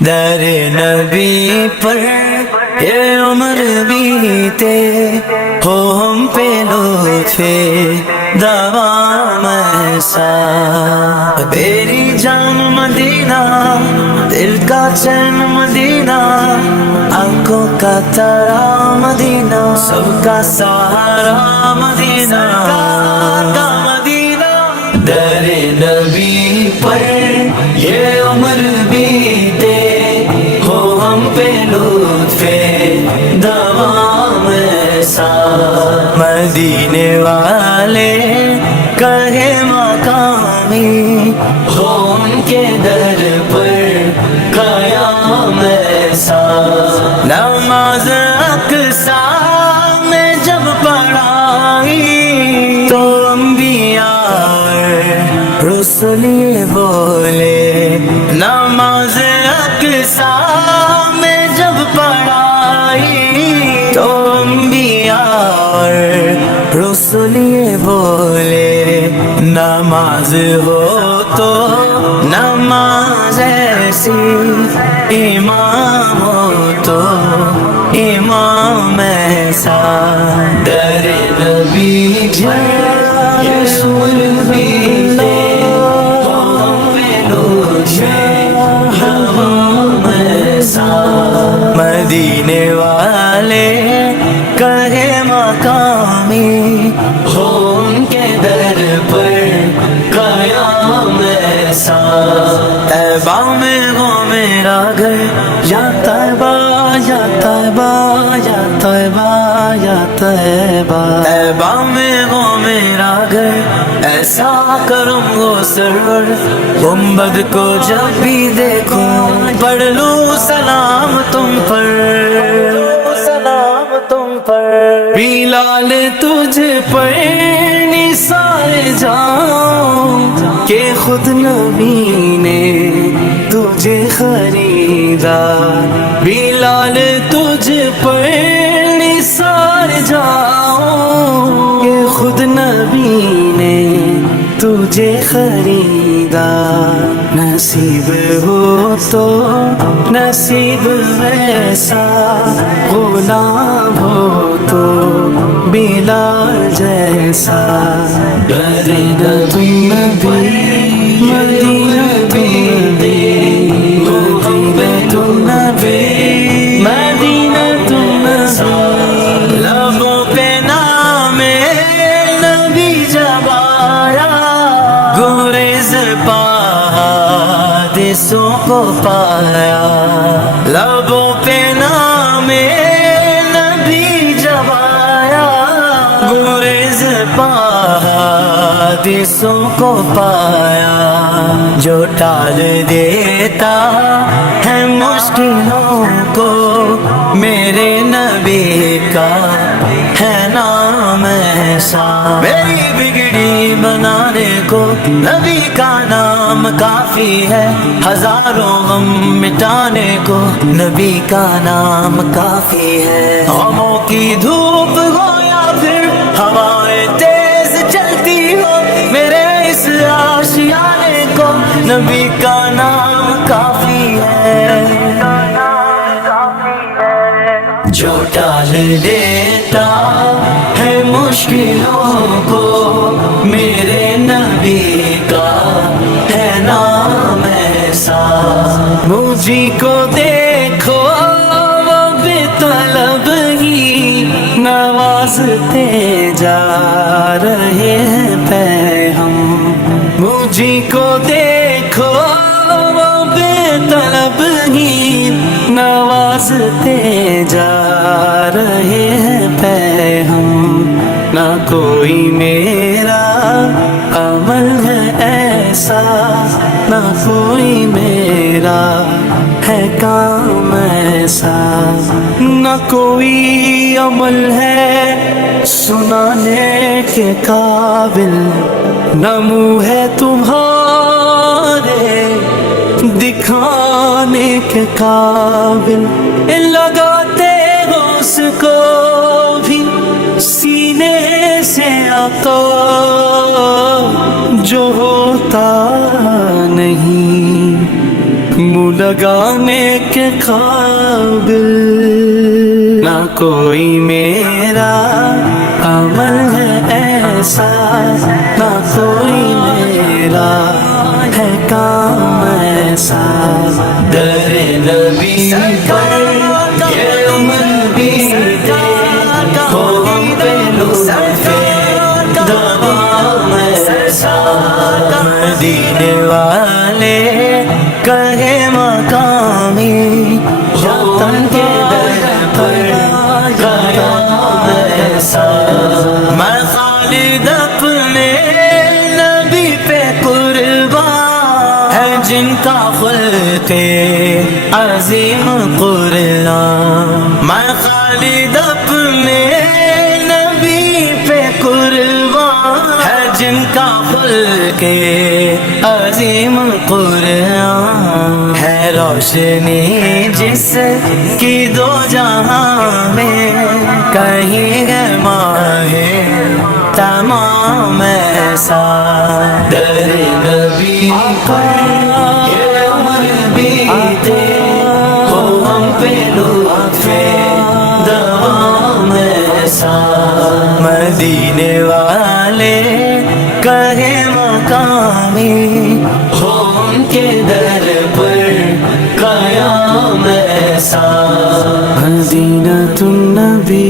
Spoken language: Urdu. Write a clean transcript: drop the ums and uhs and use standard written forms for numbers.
در نبی پر یہ عمر بیتے ہو ہم پہ لطف دوام ایسا تیری جان مدینہ دل کا چین مدینہ آنکھوں کا تارا مدینہ سب کا سہارا مدینہ کا مدینہ در نبی پر یہ عمر بیتے ہو ہم پہ لطف دوام ایسا مدینے والے کہے مقامی ہو ان کے در پر قیام ایسا نماز اقصیٰ میں جب پڑھائی تو انبیاء رسل بولے نماز اقصیٰ میں جب پڑھائی تو انبیاء رسل بولے نماز ہو تو نماز ایسی امام ہو تو امام ایسا در نبی پر یسوع بیتے مدینے والے کہے مقامی ہو ان کے در پر قیام ایسا طیبہ میں ہو میرا گھر یا طیبہ یا طیبہ یا طیبہ یا طیبہ طیبہ میں ہو میرا گھر ایسا کرم ہو سرور گنبد کو جب بھی دیکھوں پڑھ لوں سلام تم پر سلام تم پر بلال تجھ پر نثار جاؤں کہ خود نبی نے تجھے خریدا بلال تجھ پر نثار جاؤں کہ خود نبی نے تجھے خریدا نصیب ہو تو نصیب ویسا غلام ہو تو بلال جیسا در نبی مدینہ بیتے مدینہ نبی مدینہ نبی لبوں پہ نام نبی جب آیا گریز حادثوں کو پایا لبوں پہ نام نبی جب آیا گریز حادثوں کو پایا جو ٹال دیتا ہے مشکلوں کو میرے نبی کا ہے نام ایسا میری بگڑی بنانے کو نبی کا نام کافی ہے ہزاروں غم مٹانے کو نبی کا نام کافی ہے غموں کی دھوپ ہو یا پھر ہوائیں تیز چلتی ہو میرے اس آشیانے کو نبی کا نام کافی ہے جو ٹال دیتا ہے مشکلوں کو میرے نبی کا ہے نام ایسا مجھے کو دیکھو وہ بے طلب ہی نوازتے جا رہے ہیں پہ ہم مجھے کو دیکھو وہ بے طلب ہی نوازتے جا رہے ہیں پہ ہم نہ کوئی میرا عمل ہے ایسا نہ کوئی میرا ہے کام ایسا نہ کوئی عمل ہے سنانے کے قابل نہ منہ ہے تمہارے دکھانے کے قابل لگاتے ہو اس کو بھی سینے سے آتا جو ہوتا نہیں لگانے کے قابل نہ کوئی میرا عمل ہے ایسا، نہ کوئی میرا ہے کام ایسا، در نبی پر یہ عمر بھی دے ہو ہم پہ لطف دوام ایسا، مدینے والے کہے مقامی وطن کے در پر قیام ایسا، میں خالد اپنے نبی پہ قربان ہے جن کا خلق عظیم قرآن، میں خالد اپنے نبی پہ قربان ہے جن کا خلق عظیم قرآن، ہے روشنی جس کی دو جہاں میں، کہیں ہے ماہ تمام ایسا، در نبی پر یہ عمر بیتے ہو ہم پہ لطف دوام ایسا، مدینے والے کہے مقامی ہو ان کے در پر قیام ایسا، مدینہ النبی